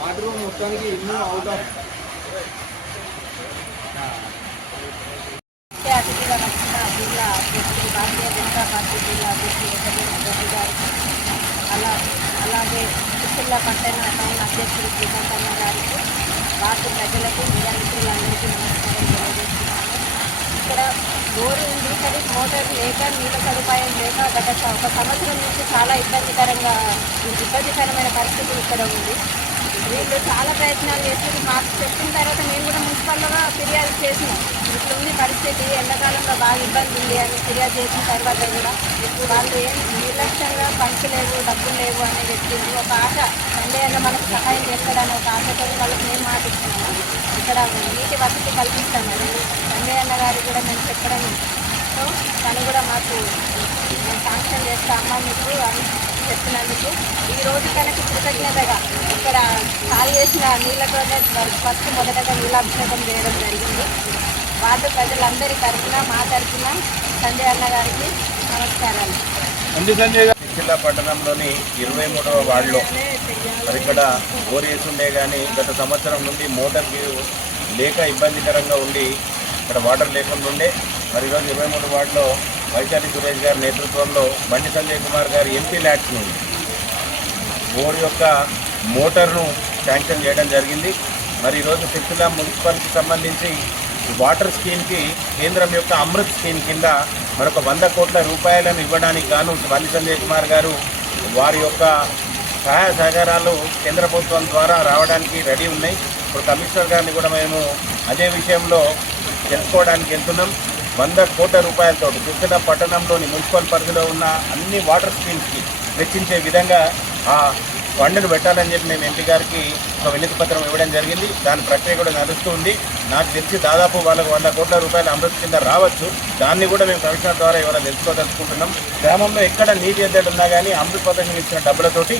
Water మొత్తానికి ఎన్నో out of అతిథిగా వచ్చిన జిల్లా అధ్యక్షుడు భారతీయ జనతా పార్టీ జిల్లా అధ్యక్షుడు రెడ్డి గారికి అలాగే చిత్తూరు పట్టణ టౌన్ అధ్యక్షుడు శ్రీకాంతమ్మ గారికి వార్డు ప్రజలకు మీడియా మిత్రులందరికీ నమస్కారం తెలియజేస్తున్నాను. ఇక్కడ బోరు ఉంది, మోటార్ లేక నీళ్ళ సదుపాయం లేక గత ఒక సంవత్సరం నుంచి చాలా ఇబ్బందికరమైన పరిస్థితి ఇక్కడ ఉంది. వీళ్ళు చాలా ప్రయత్నాలు చేసి మాకు చెప్పిన తర్వాత మేము కూడా మున్సిపల్గా ఫిర్యాదు చేసినాం. ఇట్లా ఉంది పరిస్థితి, ఎండాకాలంలో బాగా ఇబ్బంది ఉంది అని ఫిర్యాదు చేసిన తర్వాత కూడా వాళ్ళు ఏం నిర్లక్ష్యంగా ఫండ్స్ లేవు, డబ్బులు లేవు అని చెప్పింది. ఒక ఆశ సండే అన్న మనకు సహాయం చేస్తాడని ఒక ఆశతో వాళ్ళకి మేము మాట ఇస్తున్నాము. ఇక్కడ నీటి వసతి కల్పిస్తామని సండే అన్న గారు కూడా మేము చెప్పడంతో తను కూడా మాకు శాంక్షన్ చేస్తామా మీకు అని చెప్పినందుకు ఈ రోజు కనుక కృతజ్ఞతగా ఇక్కడ ఖాళీ చేసిన నీళ్ళతోనే ఫస్ట్ మొదటగా నీళ్ళాభిషేకం చేయడం జరిగింది. వార్డు ప్రజలందరి తరఫున మా తరఫున సంజయ్ అన్న గారికి నమస్కారాలు. జిల్లా పట్టణంలోని 23వ వార్డులో మరి ఇక్కడ బోర్ వేసుండే కానీ గత సంవత్సరం నుండి మోటార్ లేక ఇబ్బందికరంగా ఉండి ఇక్కడ వాటర్ లేకుండా ఉండే. మరి ఈరోజు 23 వార్డులో వైశాలి సురేష్ గారి నేతృత్వంలో బండి సంజయ్ కుమార్ గారి ఎంపీ ల్యాక్స్ నుండి బోర్ యొక్క మోటార్ను శాంక్షన్ చేయడం జరిగింది. మరి ఈరోజు సిరిసిల్ల మున్సిపాలిటీకి సంబంధించి వాటర్ స్కీమ్కి కేంద్రం యొక్క అమృత్ స్కీమ్ కింద మరొక 100 కోట్ల రూపాయలను ఇవ్వడానికి గాను బండి సంజయ్ కుమార్ గారు వారి యొక్క సహాయ సహకారాలు కేంద్ర ప్రభుత్వం ద్వారా రావడానికి రెడీ ఉన్నాయి. ఇప్పుడు కమిషనర్ గారిని కూడా మేము అదే విషయంలో తెలుసుకోవడానికి వెళ్తున్నాం. 100 కోట్ల రూపాయలతో సిరిసిల్ల పట్టణంలోని మున్సిపల్ పరిధిలో ఉన్న అన్ని వాటర్ స్కీమ్స్కి వెచ్చించే విధంగా ఆ ఫండ్ను పెట్టాలని చెప్పి మేము ఎంపీ గారికి ఒక వినతి పత్రం ఇవ్వడం జరిగింది. దాని ప్రక్రియ కూడా నడుస్తూ ఉంది. నాకు తెలిసి దాదాపు వాళ్ళకు 100 కోట్ల రూపాయల అమృత్ కింద రావచ్చు. దాన్ని కూడా మేము కమిషనర్ ద్వారా ఎవరైనా తెలుసుకోదలుచుకుంటున్నాం. గ్రామంలో ఎక్కడ నీటి ఎద్దడి ఉన్నా కానీ అమృత్ పథకం ఇచ్చిన డబ్బులతోటి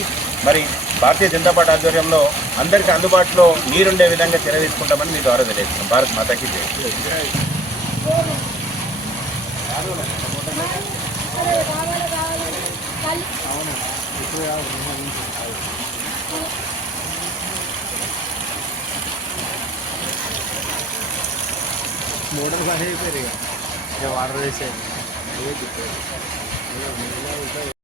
మరి భారతీయ జనతా పార్టీ ఆధ్వర్యంలో అందరికీ అందుబాటులో నీరుండే విధంగా చర్య తీసుకుంటామని మీ ద్వారా తెలియజేస్తున్నాం. భారత్ మాతాకి జై. మోటార్ పని అయిపోయారు ఇక వాటర్ వేసేది.